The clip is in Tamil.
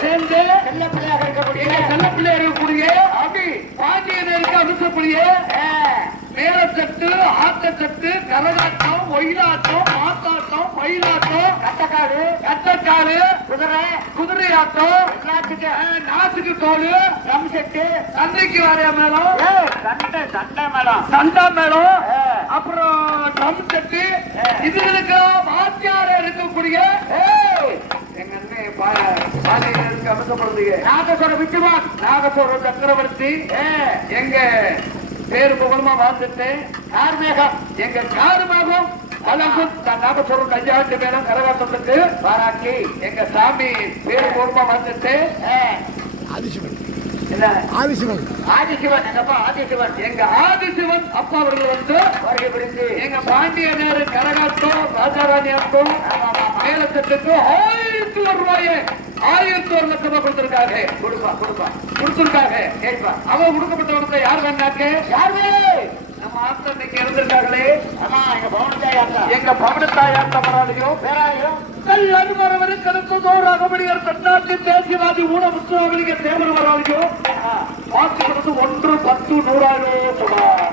சேர்ந்து செல்ல பிள்ளையாக இருக்கக்கூடிய அப்படி பாண்டியனருக்கு அனுசக்கூடிய மேலத்தட்டு ஆத்தத்தட்டு கரகாட்டம் ஒயிலாட்டம் மாத்தாட்டம் மயிலாட்டம் கட்டக்காடு குதிரையாட்டம் நாசுக்கு தோல் ரம் செட்டு சந்தைக்கு வரைய மேளம் சண்டை மேளம் அப்புறம் ட்ரம் செட்டு இதுகளுக்கு வாத்தியார இருக்கக்கூடிய எங்க அண்ணன் அமைக்கப்படுது நாகஸ்வர விட்டுவான் நாகஸ்வர சக்கரவர்த்தி எங்க பேரு புகழமா வாழ்ந்துட்டு கார்மேகம் எங்க கார்மேகம் நாகஸ்வரம் கையாட்டு மேலும் கரகாட்டத்துக்கு பாராட்டி எங்க சாமி பேரு புகழமா வாழ்ந்துட்டு ஆதிசிவன் எங்க ஆதிசிவன் அப்பா அவர்கள் வந்து வருகை புரிந்து எங்க பாண்டிய நேரு கரகாட்டம் ராஜாராணி ஆட்டம் மேலத்தட்டுக்கு 1000 ரூபாயை 1001 லட்சம் கொடுத்திருக்காங்க கொடுத்திருக்காங்க கேட்பா அவன் கொடுக்கப்பட்டவங்க யார் வேண்டாக்க யாரு நம்ம ஆட்டம் இன்னைக்கு இருந்திருக்காங்களே எங்க பவனத்தாயாத்த மராளியும் பேராளியும் அனுமரவரும் கருத்ததோர் அகமடியார் தன்னாட்டு தேசியவாதி ஊனமுத்துவர்களுக்கு தேவர் வராளியும் வாக்கு கொடுத்து 1 10 100